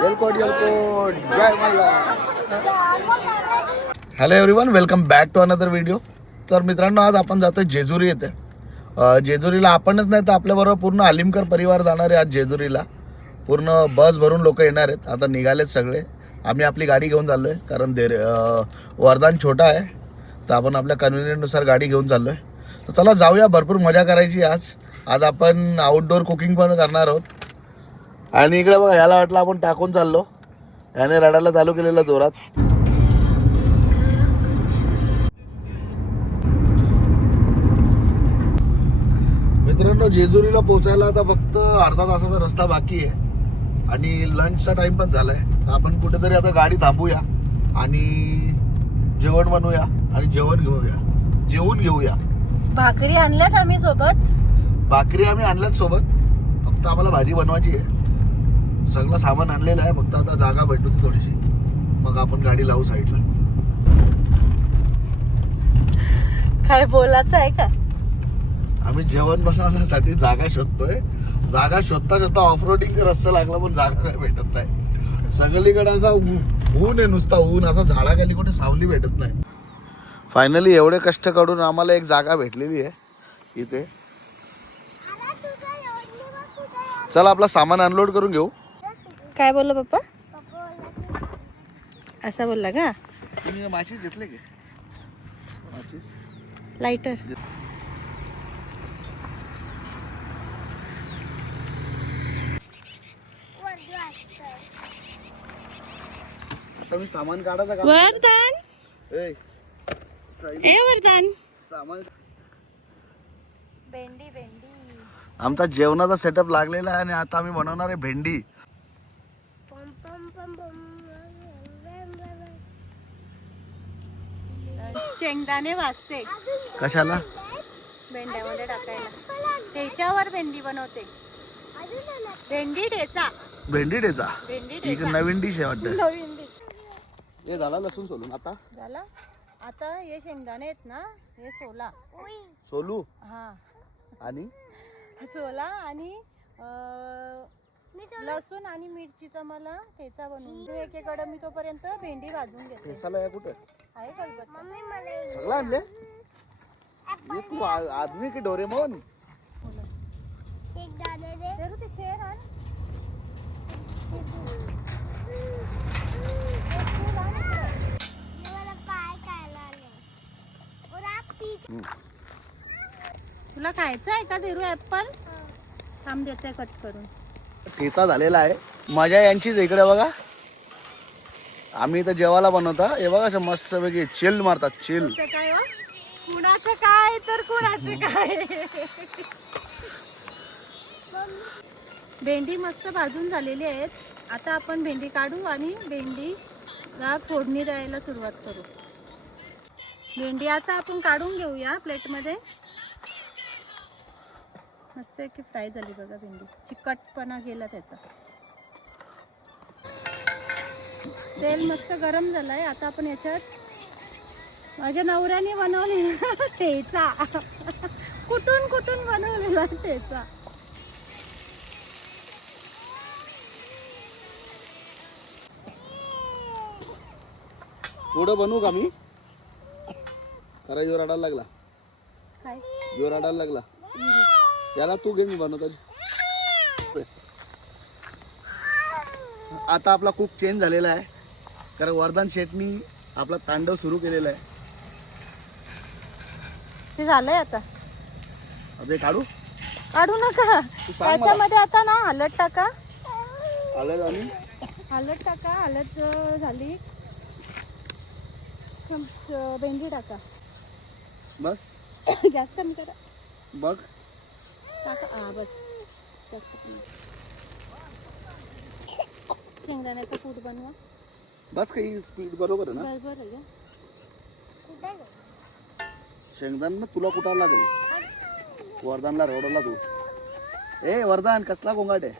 Hello everyone, welcome back to another video. तर मित्रांनो, आज आपण जातोय जेजुरी येथे. जेजुरीला आपणच नाही तर आपल्याबरोबर पूर्ण आलिमकर परिवार जाणार आहे आज जेजुरीला. पूर्ण बस भरून लोक येणार आहेत. आता निघालेत सगळे. आम्ही आपली गाडी घेऊन चाललो आहे कारण वरदान छोटा आहे, तर आपण आपल्या कन्व्हिनियंटनुसार गाडी घेऊन चाललो आहे. तर चला जाऊया, भरपूर मजा करायची आज. आज आपण आउटडोअर कुकिंग पण करणार आहोत. आणि इकडे बघा, याला वाटलं आपण टाकून चाललो, याने रडायला चालू केलेलं जोरात. मित्रांनो, जेजुरीला पोहोचायला आता फक्त अर्धा तासाचा रस्ता बाकी आहे आणि लंचचा टाइम पण झालाय. तर आपण कुठेतरी आता गाडी थांबूया आणि जेवण बनवूया आणि जेवून घेऊया. भाकरी आणल्यात आम्ही सोबत. भाकरी आम्ही आणल्यात सोबत, फक्त आम्हाला भाजी बनवायची आहे. सगळं सामान आणलेलं आहे, फक्त आता जागा भेटू ती थोडीशी, मग आपण गाडी लावू साईडला. काय बोलायचं आहे का? आम्ही जेवण बनवण्यासाठी जागा शोधतोय. जागा शोधता ऑफ रोडिंगचा रस्ता लागला, पण जागा काय भेटत नाही. सगळीकडे असा ऊन आहे, नुसता ऊन. असा झाडाखाली कुठे सावली भेटत नाही. फायनली एवढे कष्ट करून आम्हाला एक जागा भेटलेली आहे इथे. चला आपला सामान अनलोड करून घेऊ. काय बोलला पप्पा? असा बोलला का? तुम्ही माचीस घेतले की माचीस लाइटर? आता मी सामान काढायचं का? वरदान, ए वरदान, सामान. भेंडी. आमचा जेवणाचा सेटअप लागलेला आहे आणि आता आम्ही बनवणार आहे भेंडी. शेंगदाणे वाजते कशाला? भेंड्यामध्ये टाकायला. त्याच्यावर भेंडी बनवते. भेंडी ठेचा. भेंडी डेचा भेंडी एक नवीन डिश आहे वाटतं. नवीन डिश. हे झाला लसूण सोलून. आता झाला. आता हे शेंगदाणे आहेत ना, हे सोलू हा आणि सोला आणि लसूण आणि मिरचीचा मला ठेचा बनवून एकीकडे मी तोपर्यंत भेंडी भाजून घेते. ठेचाला या कुठे आहे कलबत्ता. सगळं आणले? ये तू आदमी की डोरेमोन? ते चेअर आण. तुला खायचं आहे का झिरू ऍपल? थांब देते कट करून. ठेचा झालेला आहे. मजा यांचीच इकडे बघा. आम्ही इथं जेवायला बनवता. हे बघा असं मस्त पैकी चिल मारतात. चिल काय हो? कुणाचं काय तर कुणाचं काय. भेंडी मस्त भाजून झालेली आहेत. आता आपण भेंडी काढू आणि भेंडीला फोडणी द्यायला सुरुवात करू. भेंडी आता आपण काढून घेऊया प्लेटमध्ये. मस्त की फ्राय झाली बघा भेंडी. चिकटपणा गेला त्याचा. तेल मस्त गरम झालंय. आता आपण याच्यात माझ्या नवऱ्याने बनवलेला ठेचा, कुठून बनवलेला ठेचा. पुढं बनवू का मी? खरा जोर रडायला लागला. काय जोर रडायला लागला त्याला. तू घे, मी बनवतो. आता आपला कुक चेंज झालेला आहे कारण वरदान शेटनी आपला तांडव सुरू केलेला आहे. ते झालंय आता. आता काढू नका. त्याच्यामध्ये आता ना हळद टाका. हळद टाका. हळद झाली. भेंडी टाका. बस. गॅस कमी करा. बघ टाका. हा बस. जास्त कमी. शेंगदाण्याचा कूट बनवा. बस काही स्पीड बरोबर आहे ना? बरोबर आहे. शेंगदाणा तुला कुठावं लागेल. वरदानला रडवला तू. ए वरदान, कसला गोंगाट आहे?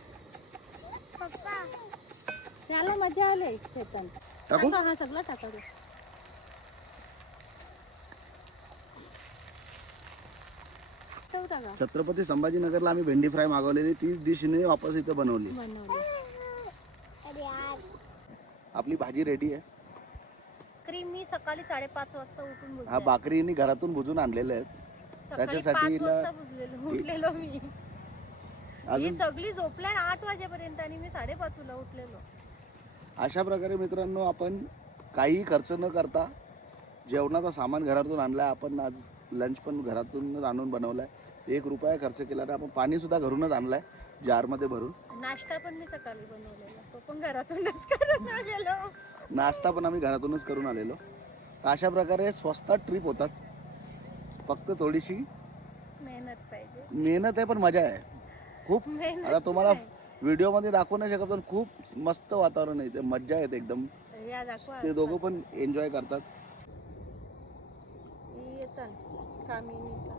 त्याला मजा आली. टाकू? हा सगळं टाका. छत्रपती संभाजीनगरला आम्ही भेंडी फ्राय मागवलेली. ती डिशने वापस इथे बनवली. आपली भाजी रेडी आहे. क्रीम मी सकाळी 5:30 वाजता उठून हा भुजले. भाकरीनी घरातून भुजून आणलेले आहेत. सकाळी त्याच्यासाठी 5 हिला- वाजता उठलेलो मी. ही अजून सगळी झोपल्या 8 वाजेपर्यंत आणि मी 5:30 ला उठलेलो. अशा प्रकारे मित्रांनो आपण काही खर्च न करता जेवणाचं सामान घरातून आणलाय. आपण आज लंच पण घरातूनच आणून बनवलाय. 1 रुपया खर्च केला नाही. आपण पाणी सुद्धा घरूनच आणलाय जारमध्ये भरून. नाश्ता पण मी सकाळी बनवलेला, तो पण घरातूनच करून आलेलो. नाश्ता पण आम्ही घरातूनच करून आलेलो. तर अशा प्रकारे स्वस्तात ट्रिप होतात. फक्त थोडीशी मेहनत पाहिजे. मेहनत आहे पण मजा आहे खूप. मेहनत आता तुम्हाला नाही. व्हिडिओमध्ये दाखवू नाही शकत पण खूप मस्त वातावरण आहे. ते मज्जा येते एकदम. या दाखवा. ते दोघं पण एन्जॉय करतात. येतात कामिनीचा.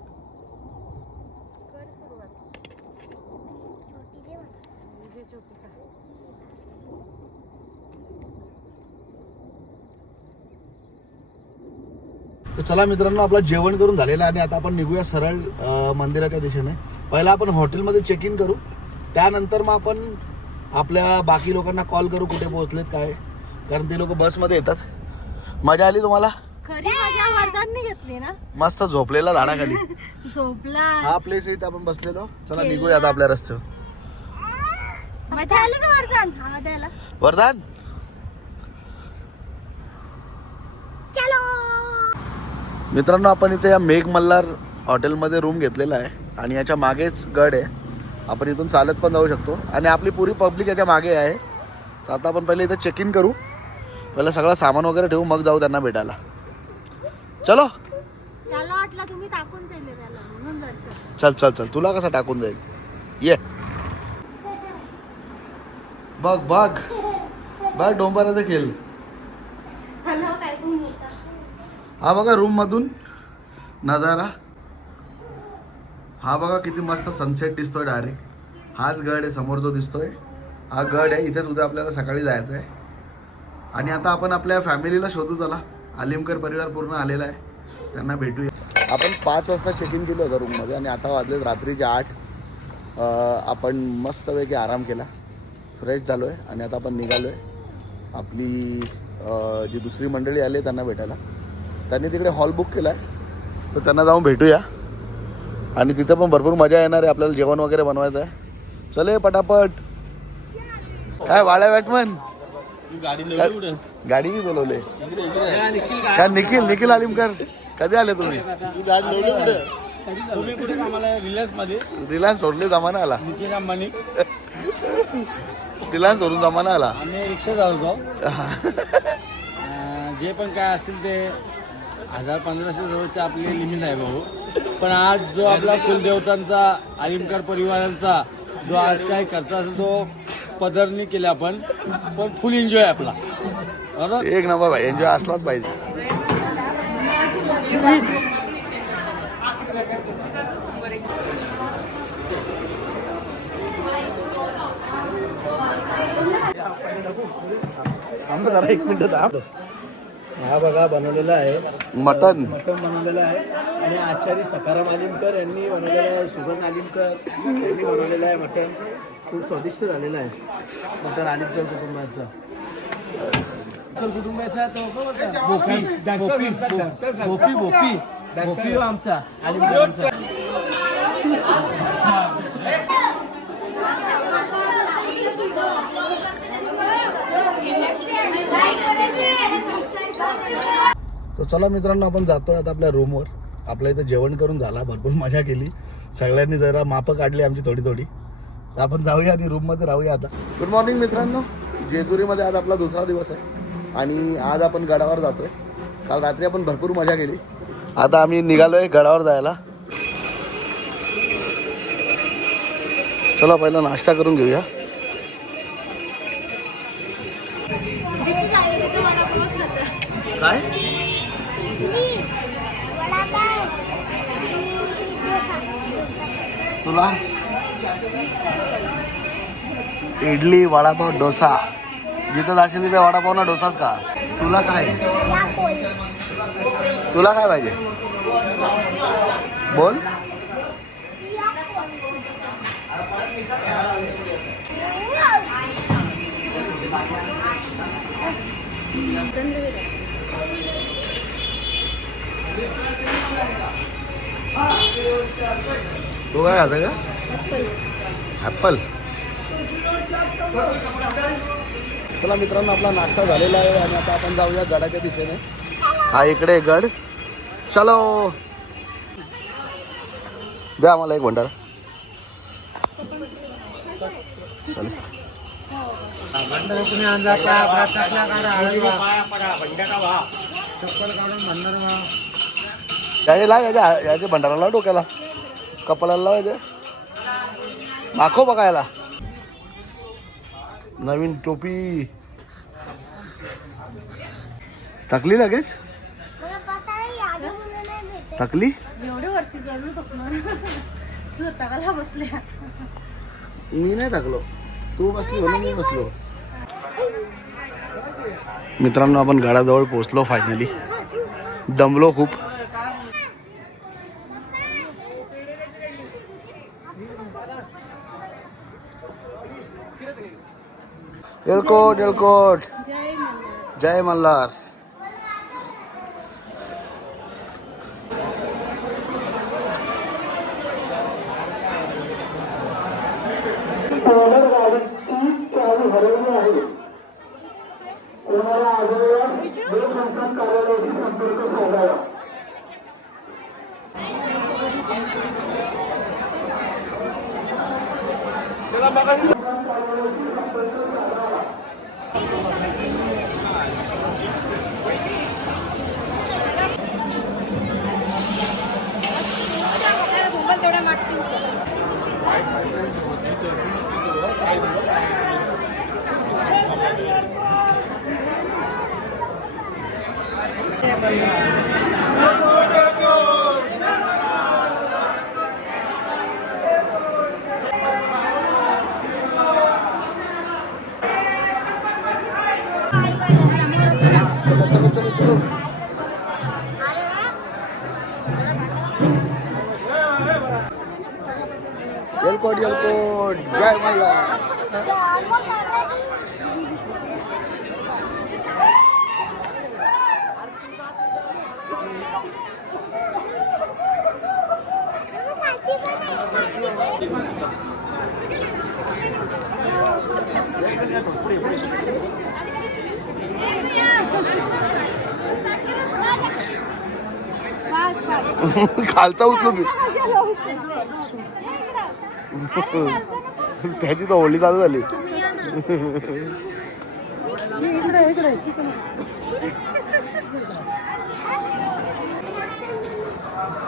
कर सुरुवात. विजय छोटी का. तर चला मित्रांनो, आपलं जेवण करून झालेलं आहे आणि आता आपण निघूया सरळ मंदिराच्या दिशेने. पहिला आपण हॉटेलमध्ये चेक इन करू, त्यानंतर मग आपण आपल्या बाकी लोकांना कॉल करू कुठे पोहोचलेत काय, कारण ते लोक बसमध्ये येतात. मजा आली तुम्हाला? खरी मजा वरदानने घेतली ना. मस्त झोपलेला झाडाखाली. झोपला. हा प्लेस आहे इथे आपण बसलेलो. चला निघूया आता आपल्या रस्त्यावर. मजा आली का वरदान? आवाज आला. वरदान चलो. मित्रांनो, आपण इथे या मेघ मल्हार हॉटेलमध्ये रूम घेतलेला आहे आणि याच्या मागेच गड आहे. आपण इथून चालत पण जाऊ शकतो आणि आपली पुरी पब्लिक याच्या मागे आहे. तर आता आपण पहिले इथे चेक इन करू. पहिलं सगळं सामान वगैरे ठेवू, मग जाऊ त्यांना भेटायला. चलो. त्याला वाटलं तुम्ही टाकून जाईल त्याला, म्हणून जातो. चल चल चल, तुला कसं टाकून जाईल. ये बघ बघ बघ डोंबराचा खेळ. हॅलो काय पण बोलता. हा बघा रूम मधून नजारा. हा बघा किती मस्त सनसेट दिसतोय डायरेक्ट. हाच गड आहे समोर जो दिसतोय. हा गड आहे. इथेच उद्या आपल्याला सकाळी जायचं आहे. आणि आता आपण आपल्या फॅमिलीला शोधू. चला, आलिमकर परिवार पूर्ण आलेला आहे, त्यांना भेटूया. आपण 5 वाजता चेक इन केलं होतं रूममध्ये आणि आता वाजले रात्रीचे 8. आपण मस्तपैकी आराम केला, फ्रेश झालो आहे आणि आता आपण निघालो आहे. आपली जी दुसरी मंडळी आली त्यांना भेटायला. त्यांनी तिकडे हॉल बुक केला आहे, तर त्यांना जाऊन भेटूया. आणि तिथं पण भरपूर मजा येणार आहे. आपल्याला जेवण वगैरे बनवायचं आहे. चले पटापट. काय वाड्या बॅटमन गाडी की बोलवले काय? निखिल आलिमकर कधी आले तुम्ही? रिलायन्स सोडले जमाना आला. रिलायन्स सोडून जमाना आला. आम्ही रिक्षा चालवतो. जे पण काय असतील ते 1000-1500 जवळचे आपली लिमिट आहे भाऊ. पण आज जो आपला कुलदेवतांचा आलिमकर परिवारांचा जो आज काय खर्च असेल तो पदरनी केला आपण, पण फुल एन्जॉय आपला. बरोबर. एक नंबर भाई, एन्जॉय असलाच पाहिजे. एक मिनिट. हा बघा बनवलेला आहे मटन. बनवलेलं आहे आणि आचारी सखाराम आलिमकर यांनी बनवलेलं आहे. सुगंध आलिमकर यांनी बनवलेलं आहे. मटन खूप स्वादिष्ट झालेलं आहे. मटन आलिमकर कुटुंबाचं तो भोपी आमचा आलिमकरांचा. तर चला मित्रांनो, आपण जातोय आता आपल्या रूमवर. आपल्या इथं जेवण करून झाला, भरपूर मजा केली. सगळ्यांनी जरा मापं काढली आमची थोडी थोडी. तर आपण जाऊया आणि रूममध्ये राहूया आता. गुड मॉर्निंग मित्रांनो. जेजुरीमध्ये आज आपला दुसरा दिवस आहे आणि आज आपण गडावर जातोय. काल रात्री आपण भरपूर मजा केली. आता आम्ही निघालोय गडावर जायला. चला पहिला नाश्ता करून घेऊया. काय तुला? इडली, वडापाव, डोसा. जिथं जाशील तिथे वडापाव ना डोसाच का? तुला काय? तुला काय पाहिजे बोल. तो काय आता का ॲपल. चला मित्रांनो, आपला नाश्ता झालेला आहे आणि आता आपण जाऊया गडाच्या दिशेने. हा इकडे गड. चलो द्या आम्हाला एक भंडारा. चल याचे भंडारा लाव डोक्याला, कपाळाला लावायचे, माखो बघायला. नवीन टोपी थकली लगेच. थकली एवढे वरती जोडून स्वतःला बसल्या. मी नाही थकलो, तू बसली म्हणून मी बसलो. मित्रांनो, आपण गडाजवळ पोहोचलो फायनली. दमलो खूप. एलकोट एलकोट, जय मल्हार. एलकोट एलकोट, जय मल्हार. खालचा उचलू की त्याची तर होळी चालू झाली.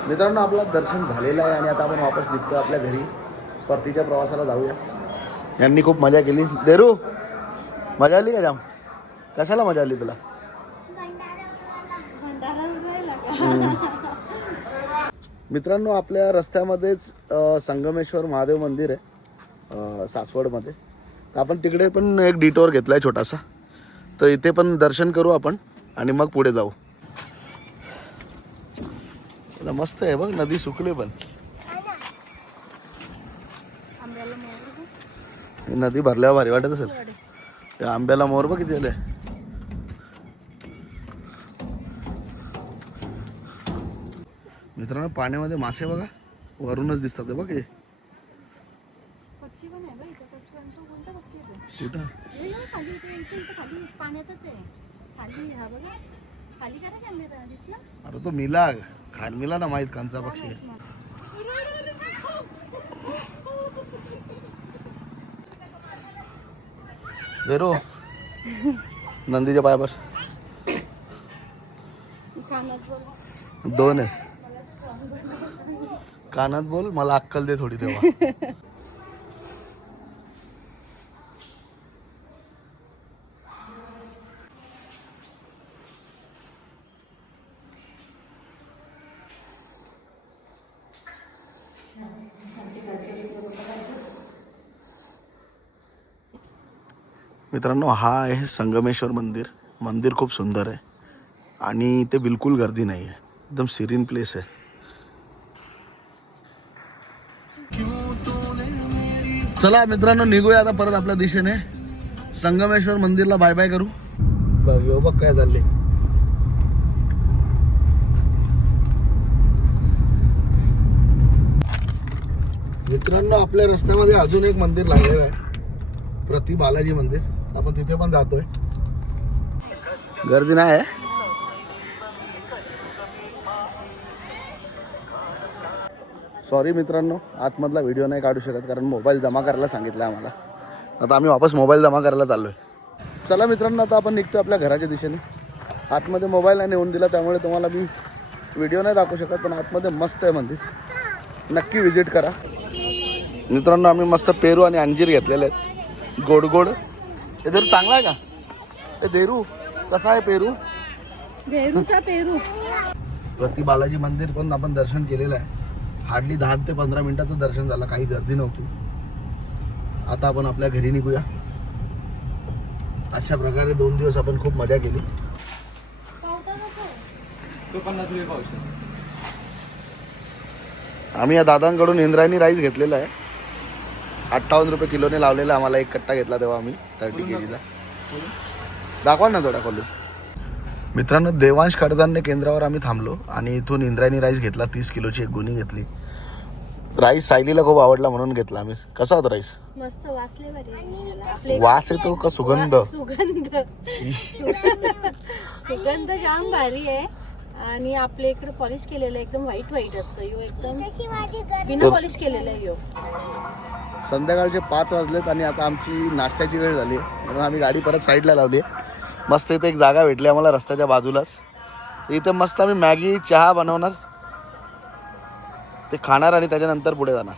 मित्रांनो, आपलं दर्शन झालेलं आहे आणि आता आपण वापस निघतो आपल्या घरी. परतीच्या प्रवासाला जाऊया. यांनी खूप मजा केली. देरू, मजा आली का जाम? कशाला मजा आली तुला? मित्रांनो, आपल्या रस्त्यामध्येच संगमेश्वर महादेव मंदिर आहे सासवडमध्ये. तर आपण तिकडे पण एक डिटोर घेतला आहे छोटासा. तर इथे पण दर्शन करू आपण आणि मग पुढे जाऊ. त्याला मस्त आहे बघ, नदी सुकली पण. नदी भरल्यावर भारी वाटत असेल. त्या आंब्याला मोर बघ किती आले. मित्रांनो, पाण्यामध्ये मासे बघा वरूनच दिसतात बघ. हे कुठं? अरे तो मिला खानमिला ना माहित कांचा पक्षी. झेरो नंदीच्या पायावर 2 आहे. कानात बोल, मला अक्कल दे थोडी तेव्हा. मित्रांनो, हा आहे संगमेश्वर मंदिर. मंदिर खूप सुंदर आहे आणि इथे बिलकुल गर्दी नाही आहे. एकदम सिरीन प्लेस आहे. चला मित्रांनो, निघूया आता परत आपल्या दिशेने. संगमेश्वर मंदिरला बाय बाय करू. बघ यो बघ काय चालले. मित्रांनो आपल्या रस्त्यामध्ये अजून एक मंदिर लागलेलं आहे, प्रति बालाजी मंदिर. आपण तिथे पण जातोय. गर्दी नाही आहे. सॉरी मित्रांनो, आतमधला व्हिडिओ नाही काढू शकत कारण मोबाईल जमा करायला सांगितलं आम्हाला. आता आम्ही वापस मोबाईल जमा करायला चाललोय. चला मित्रांनो, आता आपण निघतो आपल्या घराच्या दिशेने. आतमध्ये मोबाईल नाही नेऊन दिला त्यामुळे तुम्हाला मी व्हिडिओ नाही दाखवू शकत, पण आतमध्ये मस्त आहे मंदिर, नक्की व्हिजिट करा. मित्रांनो आम्ही मस्त पेरू आणि अंजीर घेतलेले आहेत, गोड गोड. हे देरू चांगला आहे का? हे देरू कसा आहे? पेरू देरूचा पेरू. प्रति बालाजी मंदिर पण आपण दर्शन केलेलं आहे. हार्डली 10 ते 15 मिनिटाचं दर्शन झालं, काही गर्दी नव्हती. आता आपण आपल्या घरी निघूया. अशा प्रकारे 2 दिवस आपण खूप मजा केली. आम्ही या दादांकडून इंद्रायणी राईस घेतलेला आहे. 58 रुपये किलोने लावलेला. आम्हाला एक कट्टा घेतला तेव्हा आम्ही 30 केजीला. दाखवा ना थोडा खोलून. मित्रांनो देवांश कडधान्य केंद्रावर आम्ही थांबलो आणि इथून इंद्रायणी राईस घेतला. 30 किलोची एक गुणी घेतली. राईस सायलीला खूप आवडला म्हणून घेतला आम्ही. कसा होता राईस? मस्त वासले भारी. वास येतो का सुगंध? सुगंध सुगंध जाम भारी आहे. आणि आपल्या इकडे पॉलिश केलेलं एकदम व्हाईट व्हाईट असतं. यो एकदम बिना पॉलिश केलेलं आहे. यो संध्याकाळचे 5 वाजलेत आणि आता आमची नाश्त्याची वेळ झाली म्हणून आम्ही गाडी परत साईडला लावली. मस्त इथे एक जागा भेटली आम्हाला रस्त्याच्या बाजूलाच. इथे मस्त आम्ही मॅगी चहा बनवणार, ते खाणार आणि त्याच्यानंतर पुढे जाणार.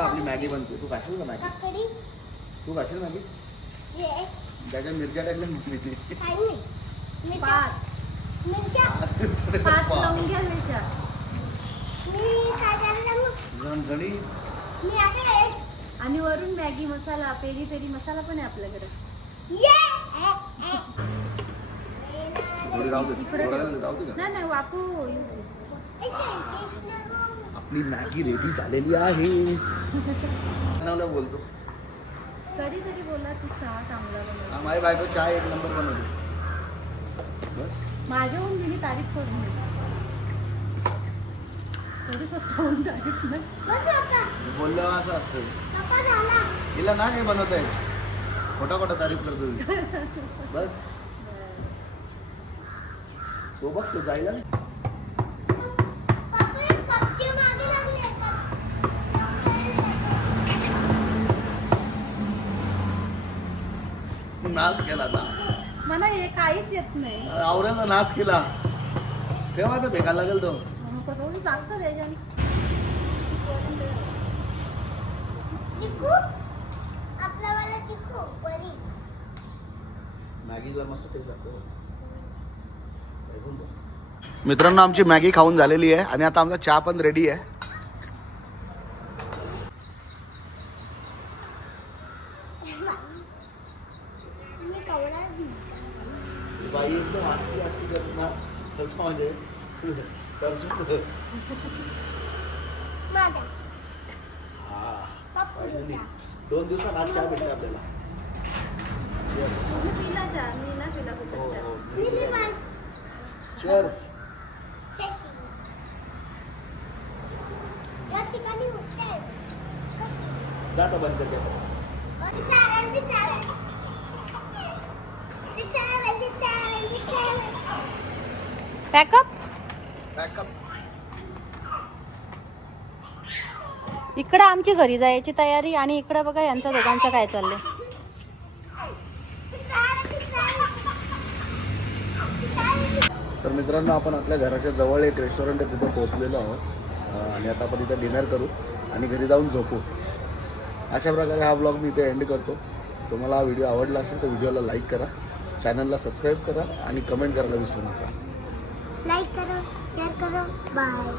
आपली मॅगी बनते. तू खाशील का मॅगी? तू खाशील मॅगी? त्याच्यात मिरच्या टाकल्या. आणि वरून मॅगी मसाला, पेरी पेरी मसाला पण आहे आपल्याकडे. नाही नाही वापू. आपली मॅगी रेडी झालेली आहे. बोलतो कधीतरी बोला तू चहा चांगला बनव. माझी बायको चहा 1 नंबर बनवते. बस माझ्याहून मी तारीफ करून देते. तरी स्वतःहून तारीफ नाही बोललं असं असतं. तिला ना काही बनवत आहे, खोटा खोटा तारीफ करतो. बस सोबत तो जायला नाच केला. नाच मला हे काहीच येत नाही. आवऱ्याचा नाच केला तेव्हा तर भेका लागेल तो. चालतं त्याच्याने. मॅगीला मस्त टेस्ट लागतो. मित्रांनो आमची मॅगी खाऊन झालेली आहे आणि आता आमचा चहा पण रेडी आहे. बाई एकदम हसली हसली करत ना तसं म्हणजे हा 2 दिवसात आज चहा भेटला आपल्याला. चीअर्स. जाता बंद करते. पॅकअप. बॅकअप. इकडं आमची घरी जायची तयारी आणि इकडं बघा यांच्या दोघांचं काय चाललंय. तर मित्रांनो आपण आपल्या घराच्या जवळ एक रेस्टॉरंट आहे तिथं पोहोचलेलो आहोत आणि आता आपण इथं डिनर करू आणि घरी जाऊन झोपू. अशा प्रकारे हा ब्लॉग मी इथे एंड करतो. तुम्हाला हा व्हिडिओ आवडला असेल तर व्हिडिओला लाईक करा, चॅनलला सबस्क्राईब करा आणि कमेंट करायला विसरू नका. लाईक करो, शेअर करो, बाय.